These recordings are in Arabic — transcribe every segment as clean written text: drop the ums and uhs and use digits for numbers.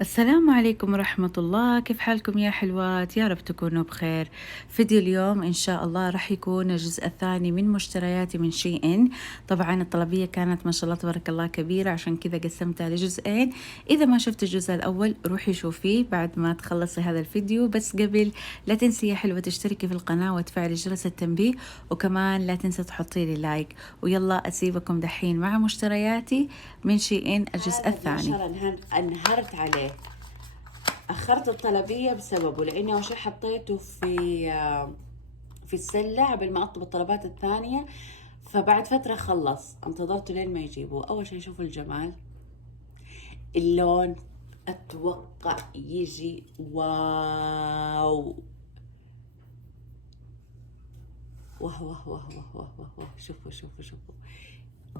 السلام عليكم ورحمة الله، كيف حالكم يا حلوات؟ يا رب تكونوا بخير. فيديو اليوم إن شاء الله راح يكون الجزء الثاني من مشترياتي من شي إن. طبعا الطلبية كانت ما شاء الله تبارك الله كبيرة، عشان كذا قسمتها لجزئين. إذا ما شفت الجزء الأول روحي شوفيه بعد ما تخلصي هذا الفيديو، بس قبل لا تنسي يا حلوة تشتركي في القناة وتفعلي جرس التنبيه، وكمان لا تنسى تحطي لي لايك. ويلا أسيبكم دحين مع مشترياتي من شي إن الجزء الثاني. انهرت عليه. اخرت الطلبيه بسببه، لاني اول شيء حطيته في السله قبل ما اطلب الطلبات الثانيه، فبعد فتره خلص. انتظرته لين ما يجيبوه. اول شيء شوفوا الجمال، اللون اتوقع يجي واو. واه واه واه واه واه واه واه. شوفوا شوفوا شوفوا،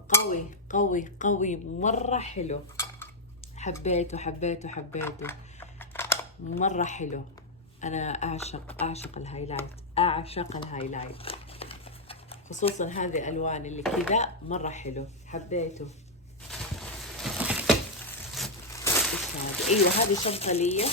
قوي قوي قوي، مرة حلو. حبيته حبيته حبيته، مرة حلو. أنا أعشق الهايلايت، أعشق الهايلايت، خصوصا هذه الألوان اللي كذا، مرة حلو، حبيته. إيش هذا؟ أيوة هذه شنطة لي.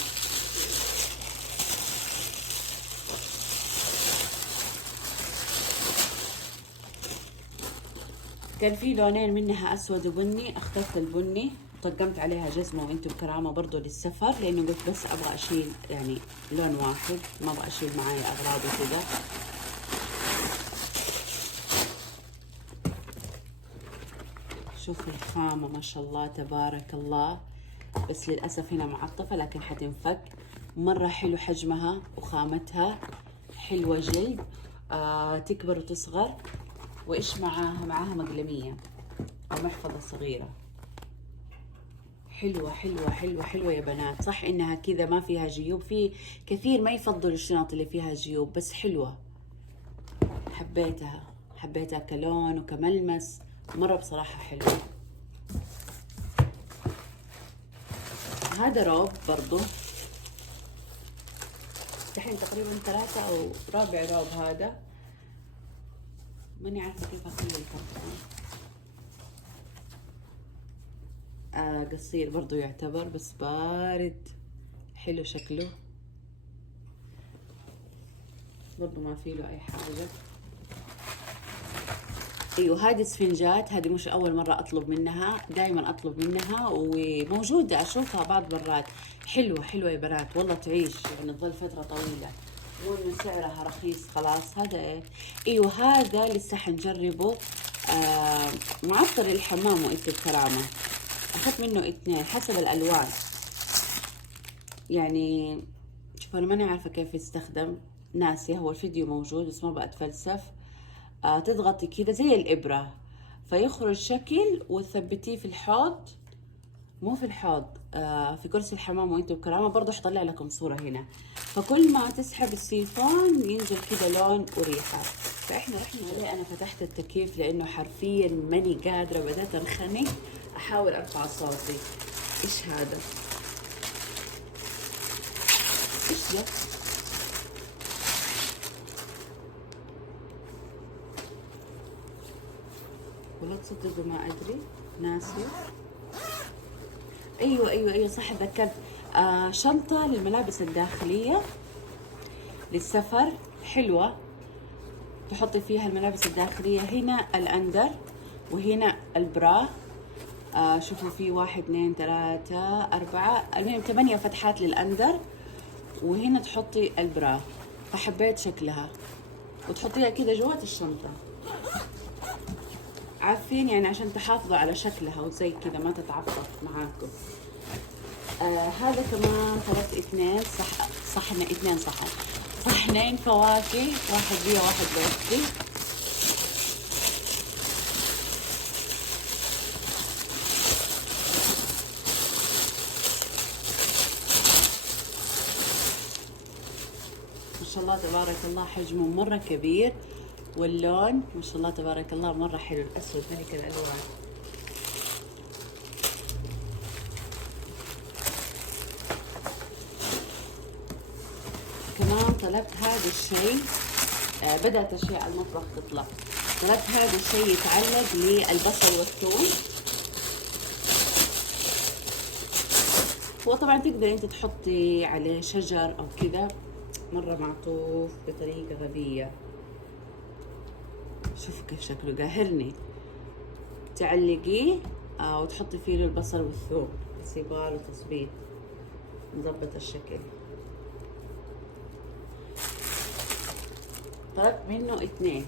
كان في لونين منها أسود وبني، اخترت البني وطقمت عليها جزمة وانتم بكرامة برضو للسفر، لأنه قلت بس أبغى أشيل يعني لون واحد، ما أبغى أشيل معايا أغراض وكذا. شوف الخامة ما شاء الله تبارك الله، بس للأسف هنا معطفة لكن حتنفك. مرة حلو حجمها وخامتها حلوة جلد، تكبر وتصغر. وإيش معاها مقلمية أو محفظة صغيرة. حلوة حلوة حلوة حلوة يا بنات. صح إنها كذا ما فيها جيوب، في كثير ما يفضلوا الشنط اللي فيها جيوب، بس حلوة. حبيتها حبيتها كلون وكملمس، مرة بصراحة حلوة. هذا روب برضو، دحين تقريبا 3 أو رابع روب. هذا ماني عارفة كيف أخلي الكرتون. قصير برضو يعتبر، بس بارد حلو شكله، برضو ما فيه له أي حاجة. ايوه هذه سفنجات، هذه مش اول مره اطلب منها، دائما اطلب منها وموجوده اشوفها بعض مرات. حلوه حلوه يا بنات، والله تعيش يعني تظل فتره طويله، مو انه سعرها رخيص خلاص. هذا ايه؟ ايوه هذا لسه حنجربه. معطر الحمام وانت بكرامه، اخذت منه 2 حسب الالوان. يعني شوف انا ماني عارفه كيف يستخدم، ناسيه، هو الفيديو موجود بس ما بقى اتفلسف. تضغطي كده زي الإبرة فيخرج شكل، وتثبتيه في الحوض، مو في الحوض، في كرسي الحمام وانتوا بكرامة. برضو حطلع لكم صورة هنا. فكل ما تسحب السيفون ينزل كده لون وريحة. فاحنا رحنا عليه، انا فتحت التكييف لانه حرفيا ماني قادرة، بدأت انخنق احاول ارفع صوتي. ايش هذا؟ ايش ده؟ ولا تصدقوا ما ادري، ناسيه. ايوه ايوه ايوه صح ذكرت. شنطة للملابس الداخلية للسفر، حلوة. تحطي فيها الملابس الداخلية، هنا الأندر وهنا البرا. شوفوا في 1 2 3 4 المهم 8 فتحات للأندر، وهنا تحطي البرا. فحبيت شكلها، وتحطيها كده جوات الشنطة، عارفين يعني عشان تحافظوا على شكلها وزي كذا ما تتعفط معاكم. هذا كمان طلبت 2 صحن 2 صحن، صحنين فواكه، واحد بيه واحد بيستي. ما شاء الله تبارك الله، حجمه مرة كبير، واللون ما شاء الله تبارك الله مرة حلو، الأسود ملك الألوان. كمان طلبت هذا الشيء، بدأت أشياء المطبخ تطلع. طلبت هذا الشيء يتعلق للبصل والثوم، وطبعا تقدري انت تحطي عليه شجر او كذا، مرة معطوف بطريقة غبية. شوفوا كيف شكله قاهرني. تعلقيه وتحطي فيه البصل والثوم، بس يبغاله تظبيط، نظبط الشكل. طلبت منه 2.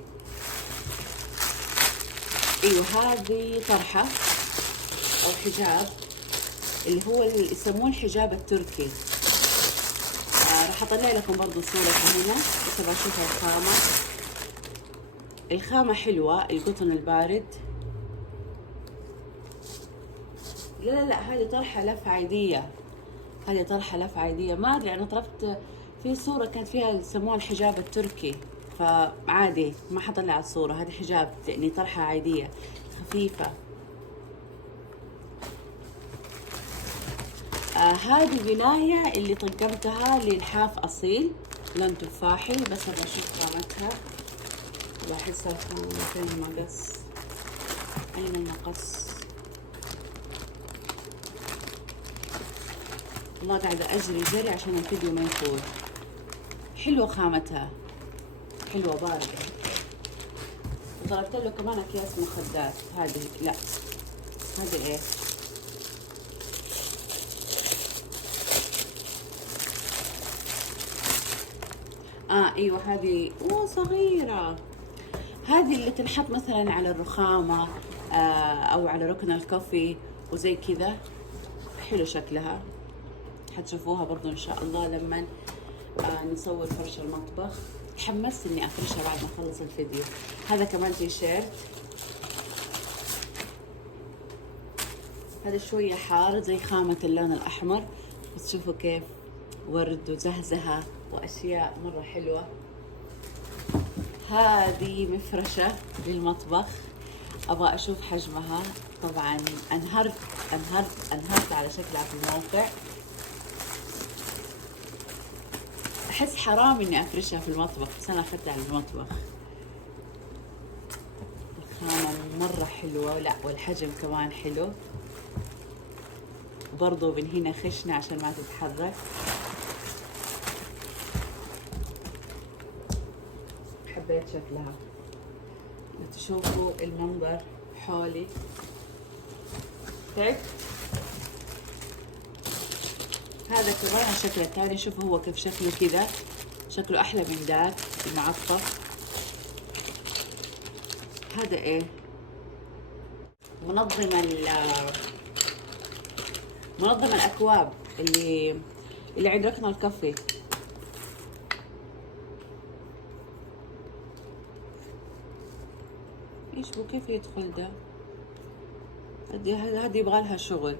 ايوه هذه طرحة او حجاب، اللي هو اللي يسموه الحجاب التركي. راح اطلع لكم برضو صورته هنا بس بشوفها الخامة. الخامة حلوة، القطن البارد. لا هذه طرحة لف عادية، هذه طرحة لف عادية. ما ادري انا طلبت في صورة كانت فيها يسموها الحجاب التركي، فعادي ما حطلع الصورة. هذه حجاب يعني طرحة عادية خفيفة. هذه ولاية اللي طقمتها للحاف أصيل لون تفاحي، بس أبغى أشوف خامتها. بحسها خامتين مقص. أين المقص؟ والله قاعدة أجري جري عشان الفيديو ما يطول. حلوة خامتها، حلوة باردة. وطلبت له كمان أكياس مخدات. هذه لا، هذه إيه؟ ايوه هذه صغيرة. هذه اللي تنحط مثلا على الرخامة او على ركن الكوفي وزي كذا. حلو شكلها، حتشوفوها برضو ان شاء الله لما نصور فرش المطبخ. تحمست اني افرشها بعد ما اخلص الفيديو. هذا كمان تي شيرت، هذا شوية حار زي خامة اللون الاحمر، بس شوفوا كيف ورد وزهزهة واشياء مرة حلوة. هذه مفرشة للمطبخ، ابغى اشوف حجمها. طبعا انهرت على شكلها في الموقع. احس حرام اني افرشها في المطبخ، بس انا اخذتها على المطبخ. الخامة مرة حلوة، لا والحجم كمان حلو. برضو من هنا خشنة عشان ما تتحرك. حبيت شكلها. تشوفوا المنظر حولي. تعبت. هذا كمان الشكل الثاني، شوفوا هو كيف شكله كذا، شكله احلى من ذاك المعطف. هذا ايه؟ منظم الاكواب اللي عند ركن الكافي. ايش بو كيف يدخل ده؟ هذه يبغى لها شغل.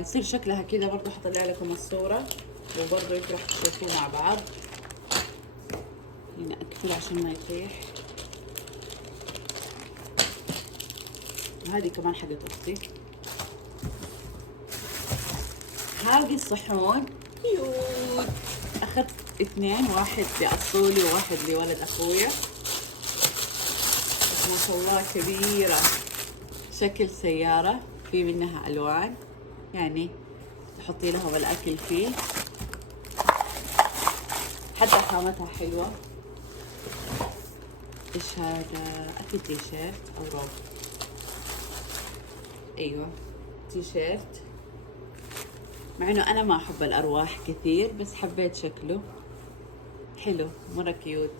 يصير شكلها كذا. برضو حطلع لكم الصورة وبرضو يفرح تشوفوه مع بعض. هنا اقفل عشان ما يطيح. وهذه كمان حقت اختي. هذه الصحون كيوت. اخذت 2، واحد لاصولي وواحد لولد اخويا. ما شاء الله كبيرة، شكل سيارة، في منها الوان يعني تحطي لهم الاكل فيه. حتى خامتها حلوة. ايش هذا؟ اكيد تي شيرت او روب. ايوه تي شيرت، مع انه انا ما احب الارواح كثير بس حبيت شكله حلو مرة كيوت.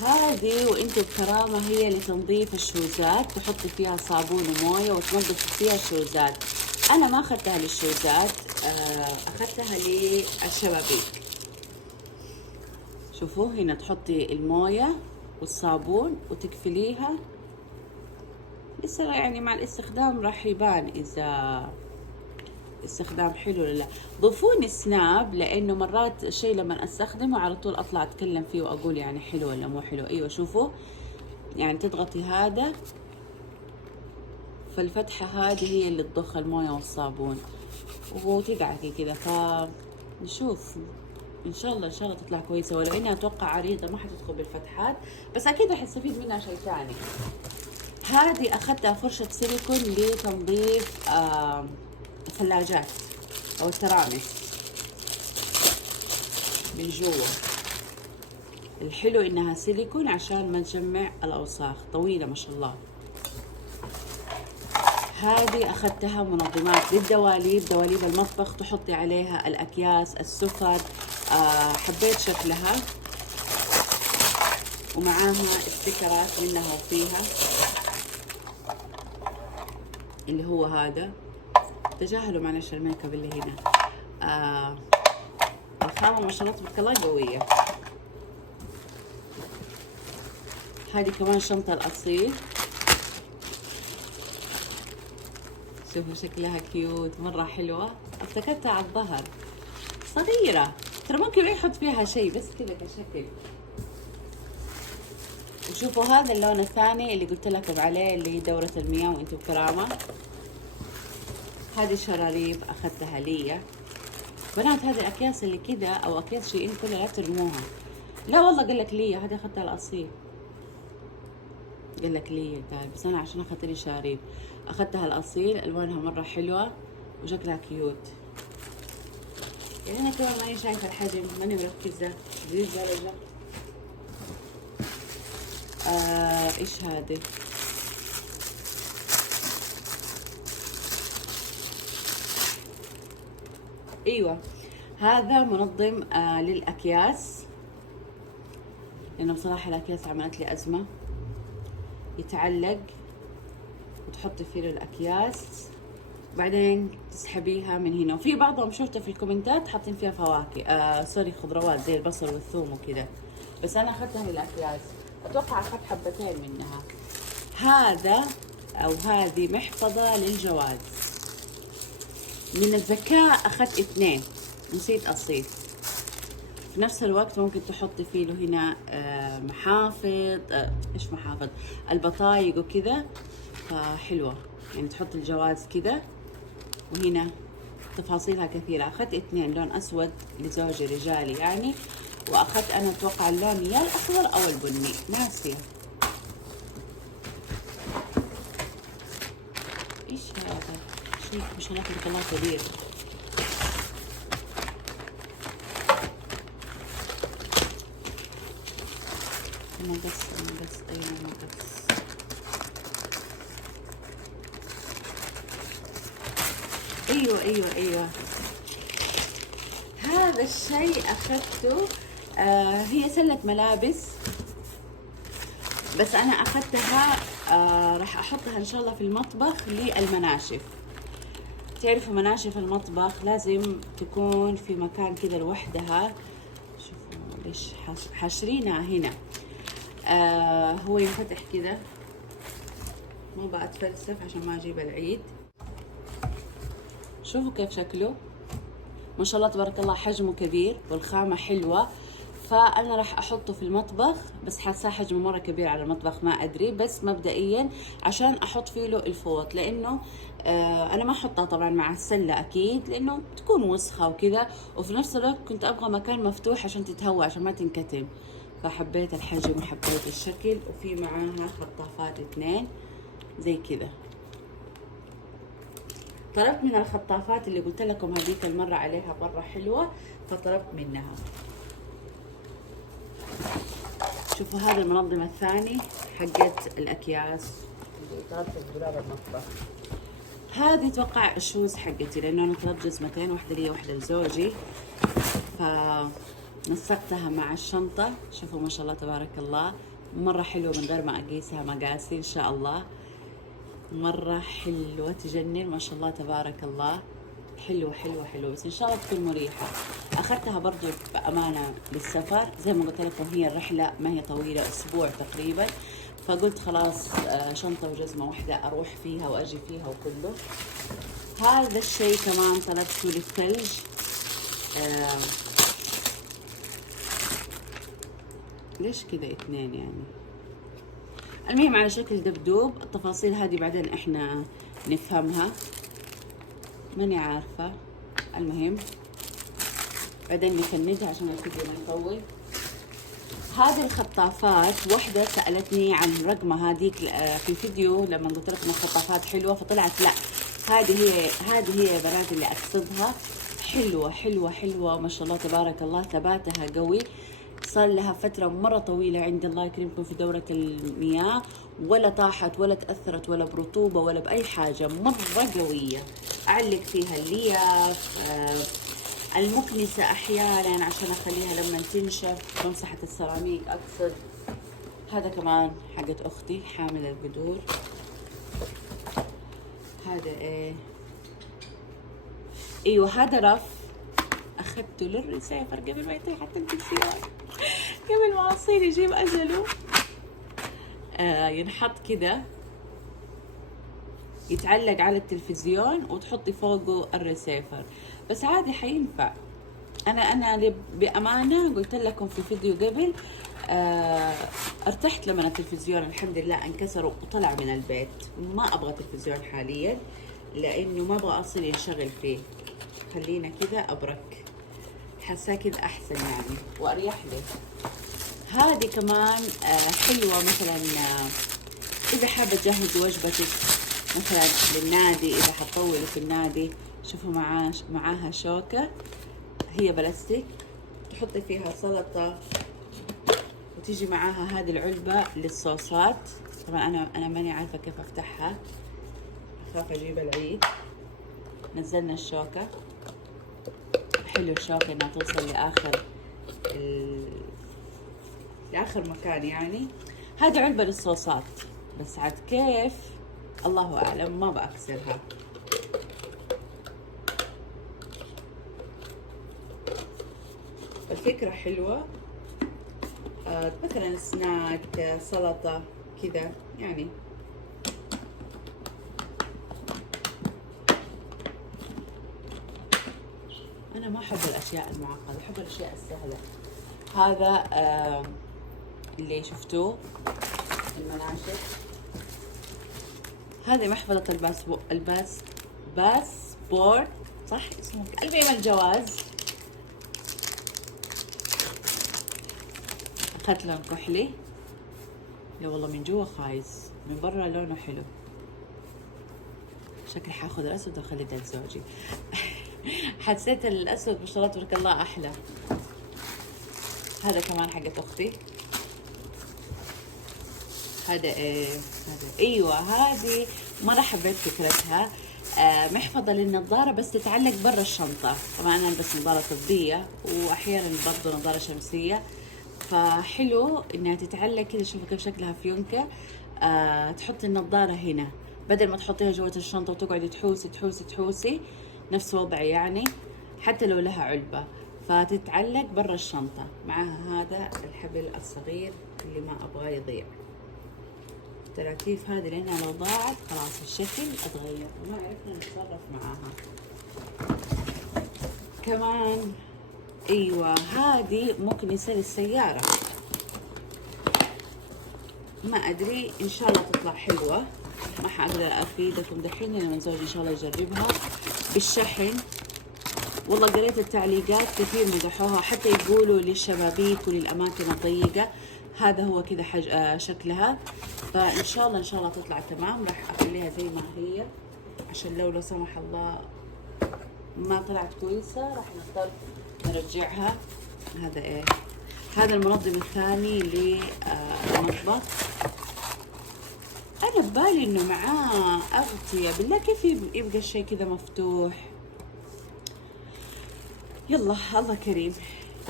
هذه وانتو بكرامة هي لتنظيف الشوزات، تحطي فيها صابون وموية وتنظفي فيها الشوزات. انا ما اخذتها للشوزات، اخذتها للشبابيك. شوفوا هنا تحطي الموية والصابون وتقفليها. لسه يعني مع الاستخدام راح يبان اذا استخدام حلو ولا لا. ضيفوني سناب، لانه مرات الشيء لما استخدمه على طول اطلع اتكلم فيه واقول يعني حلو ولا مو حلو. ايوه شوفوا يعني تضغطي هذا، فالفتحة هذه هي اللي تضخ الموية والصابون وتدعكي كذا. فنشوف ان شاء الله تطلع كويسة، ولو انها اتوقع عريضة ما حتدخل بالفتحات، بس اكيد راح استفيد منها شيء ثاني. هذه اخذتها فرشة سيليكون لتنظيف الثلاجات او الترامس من جوا. الحلو انها سيليكون عشان ما تجمع الاوساخ، طويلة ما شاء الله. هذه اخذتها منظمات للدواليب، دواليب المطبخ، تحطي عليها الاكياس، السفر. حبيت شكلها، ومعاها استيكرات منها وفيها اللي هو هذا. تجاهلوا معلش الميك اب اللي هنا. الخامة ما شاء الله تبارك الله قوية. هذه كمان شنطة الأصيل، شوفوا شكلها كيوت مرة حلوة. افتكرتها على الظهر، صغيرة ترى، ممكن ما يحط فيها شيء بس كذا كشكل. وشوفوا هذا اللون الثاني اللي قلت لكم عليه اللي هي دورة المياه وانتم بكرامة. هذه شراريب اخذتها لي. بنات هذه الاكياس اللي كذا او اكياس شيء كلها لا ترموها. لا والله قال لك لي، هذه اخذتها الاصيل، قال لك لي طيب، بس انا عشان اخذت لي شراريب اخذتها الاصيل. الوانها مره حلوه وشكلها كيوت. يعني انا كمان ماني شايفه الحجم، ماني مركزه ذي الدرجه. ايش هذه؟ ايوه هذا منظم للاكياس، لانه بصراحه الاكياس عملت لي ازمه. يتعلق وتحطي فيه الاكياس بعدين تسحبيها من هنا. وفي بعضهم شفته في الكومنتات حاطين فيها فواكه سوري خضروات زي البصل والثوم وكذا، بس انا اخذتها للاكياس. اتوقع اخذت حبتين منها. هذا او هذه محفظه للجواز. من الذكاء اخذت 2، نسيت اصيف. في نفس الوقت ممكن تحطي فيه له هنا محافظ، ايش محافظ، البطايق وكذا، فحلوة يعني تحط الجواز كذا. وهنا تفاصيلها كثيرة. اخذت 2 لون اسود لزوجي رجالي يعني، واخذت انا اتوقع اللون يا الاخضر او البني ناسية. ايش هذا؟ شيء ما شاء الله تبارك الله كبير. مقص ايوه مقص. ايوه هذا الشيء اخذته. هي سلة ملابس، بس انا اخذتها راح احطها ان شاء الله في المطبخ للمناشف. تعرفوا مناشف المطبخ لازم تكون في مكان كذا لوحدها. شوفوا ليش حاشرينها هنا. هو ينفتح كذا، ما بقى اتفلسف عشان ما اجيب العيد. شوفوا كيف شكله ما شاء الله تبارك الله، حجمه كبير والخامة حلوة. فأنا راح أحطه في المطبخ، بس حاساه حجمه مرة كبير على المطبخ ما أدري، بس مبدئيا عشان أحط فيه له الفوط. لأنه أنا ما أحطها طبعا مع السلة أكيد لأنه تكون وسخة وكذا، وفي نفس الوقت كنت أبغى مكان مفتوح عشان تتهوى عشان ما تنكتم. فحبيت الحجم وحبيت الشكل. وفي معاها خطافات 2 زي كذا. طلبت من الخطافات اللي قلت لكم هذيك المرة عليها مرة حلوة، فطلبت منها. شوفوا هذا المنظم الثاني حقت الأكياس اللي طلبت في دولاب المطبخ. هذه توقع الشوز حقتي، لأنه أنا طلبت جزمتين، واحدة لي واحدة لزوجي، فنسقتها مع الشنطة. شوفوا ما شاء الله تبارك الله مرة حلوة من غير ما أقيسها مقاسي إن شاء الله. مرة حلوة تجنن ما شاء الله تبارك الله. حلوة بس إن شاء الله تكون مريحة. أخذتها برضو بأمانة للسفر، زي ما قلت لكم هي الرحلة ما هي طويلة، أسبوع تقريبا، فقلت خلاص شنطة وجزمة واحدة أروح فيها وأجي فيها وكله. هذا الشيء كمان طلبته للثلج. ليش كذا 2 يعني؟ المهم على شكل دبدوب. التفاصيل هذه بعدين احنا نفهمها، ماني عارفة. المهم بعدين نفندها عشان الفيديو ما يطول. هذه الخطافات وحدة سألتني عن رقمها هذيك في الفيديو لما قلت لكم الخطافات حلوة، فطلعت لا هذه هي يا بنات اللي أقصدها. حلوة حلوة حلوة ما شاء الله تبارك الله، ثباتها قوي، صار لها فترة مرة طويلة عند الله يكرمكم في دورة المياه، ولا طاحت ولا تأثرت ولا برطوبة ولا بأي حاجة، مرة قوية. أعلق فيها اللياف، المكنسة أحيانا عشان أخليها لما تنشف، ممسحة السيراميك أقصد. هذا كمان حقت أختي حامل البذور. هذا إيه؟ أيوة هذا رف أخذته للرسافر قبل ما يطيح حتى التلفزيون، قبل ما أصير يجيب أجله. ينحط كده، يتعلق على التلفزيون وتحطي فوقه الرسيفر، بس عادي حينفع. انا بامانه قلت لكم في فيديو قبل، ارتحت لما التلفزيون الحمد لله انكسر وطلع من البيت. ما ابغى تلفزيون حاليا لانه ما ابغى اصل ينشغل فيه، خلينا كذا ابرك، حاساه كذا احسن يعني واريح لي. هذه كمان حلوه مثلا اذا حابه تجهزي وجبتك مثلا للنادي، اذا حتطولي في النادي. شوفوا معاها شوكة، هي بلاستيك، تحطي فيها سلطة، وتيجي معاها هذه العلبة للصوصات. طبعا انا ماني عارفة كيف افتحها، اخاف اجيب العيد. نزلنا الشوكة، حلو الشوكة انها توصل لاخر مكان يعني. هذه علبة للصوصات، بس عاد كيف الله اعلم، ما بأكسرها. الفكرة حلوة، مثلا سناك، سلطة كذا يعني. أنا ما أحب الأشياء المعقدة، أحب الأشياء السهلة. هذا اللي شفتوه المناشف. هذه محفظة الباسبورت، صح اسمه المهم الجواز. أخذت لون كحلي، لا والله من جوا خايس، من برا لونه حلو. شكلي حاخذ الأسود وأخلي ده لزوجي. حسيت الأسود ما شاء الله تبارك الله أحلى. هذا كمان حقت أختي. هذا إيه؟ هذا أيوة، هذه مرة حبيت فكرتها. محفظة للنظارة بس تتعلق برا الشنطة. طبعا أنا ألبس نظارة طبية وأحيانا برضو نظارة شمسية، فحلو إنها تتعلق كذا. شوفوا كيف شكلها فيونكة. تحطي النظارة هنا بدل ما تحطيها جوة الشنطة وتقعدي تحوسي نفس وضعي يعني، حتى لو لها علبة، فتتعلق برا الشنطة. معها هذا الحبل الصغير اللي ما أبغاه يضيع. التراتيف هذه لأنها لو ضاعت خلاص الشكل اتغير وما عرفنا نتصرف معاها. كمان ايوه هذه مكنسة للسيارة، ما ادري ان شاء الله تطلع حلوة. ما حقدر افيدكم دحين لما زوجي ان شاء الله يجربها بالشحن. والله قريت التعليقات كثير مدحوها، حتى يقولوا للشبابيك وللاماكن الضيقة. هذا هو كذا شكلها، فان شاء الله تطلع تمام. راح اخليها زي ما هي عشان لو سمح الله ما طلعت كويسة راح نضطر نرجعها. هذا ايه؟ هذا المنظم الثاني للمطبخ. انا ببالي انه معاه اغطية، بالله كيف يبقى الشيء كذا مفتوح. يلا الله كريم.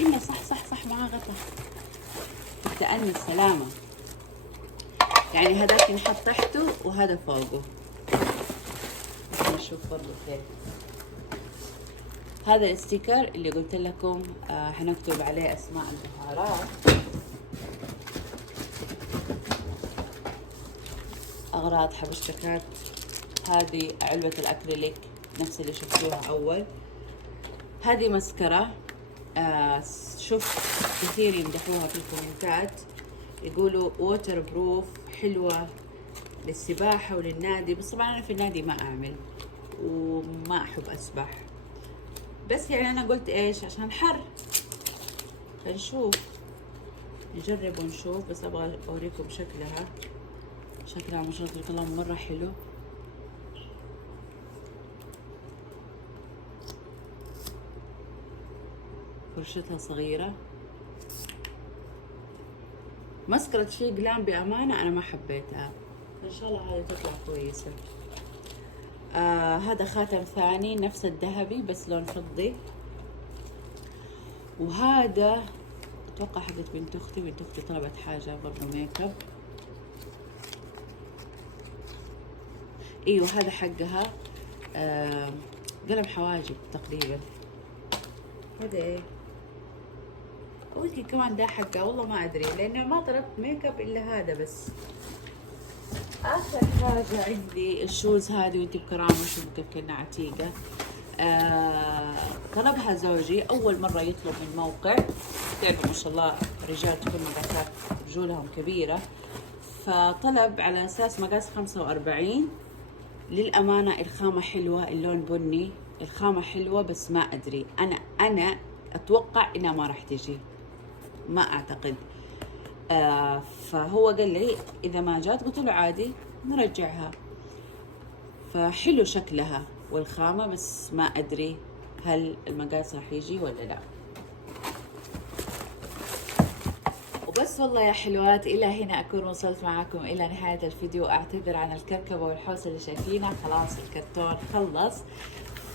إنه صح معاه غطا. تأني السلامة يعني، هذاك ينحط تحته وهذا فوقه. نشوف برضو كيف. هذا الستيكر اللي قلت لكم حنكتب عليه اسماء البهارات. اغراض حبشتكات. هذه علبة الاكريليك نفس اللي شفتوها اول. هذه مسكرة، شوف كثير يمدحوها في الكومنتات، يقولوا ووتر بروف، حلوة للسباحة وللنادي. بس طبعا أنا في النادي ما أعمل وما أحب أسبح، بس يعني أنا قلت إيش عشان حر، فنشوف نجرب ونشوف، بس ابغى اوريكم شكلها. شكلها ما شاء الله مرة حلو. فرشتها صغيرة. مسكرة شي جلام بأمانة أنا ما حبيتها، إن شاء الله هذه تطلع كويسة. هذا خاتم ثاني نفس الذهبي بس لون فضي. وهذا أتوقع حقت بنت أختي طلبت حاجة برضه ميك اب. ايوه هذا حقها قلم حواجب تقريبا. هذا ايه؟ ويمكن كمان ده حقها، والله ما ادري لانه ما طلبت ميك اب الا هذا بس. اخر حاجة عندي الشوز هذه، وانتي بكرامة شوفوا كيف كنا عتيقة. طلبها زوجي اول مرة يطلب من موقع، تعرفوا ما شاء الله رجال تكون مقاسات رجولهم كبيرة، فطلب على اساس مقاس 45. للأمانة الخامة حلوة، اللون بني، الخامة حلوة بس ما أدري، أنا أتوقع إنها ما راح تجي، ما أعتقد. فهو قال لي إذا ما جات، قلت له عادي نرجعها. فحلو شكلها والخامة، بس ما أدري هل المقاس راح يجي ولا لا. وبس والله يا حلوات، إلى هنا أكون وصلت معاكم إلى نهاية الفيديو. أعتذر عن الكركبة والحوسة اللي شايفينها، خلاص الكرتون خلص.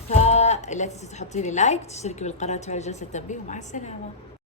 فلا تنسوا تحطي لي لايك، تشتركي بالقناة وتفعلي جرس التنبيه، ومع السلامة.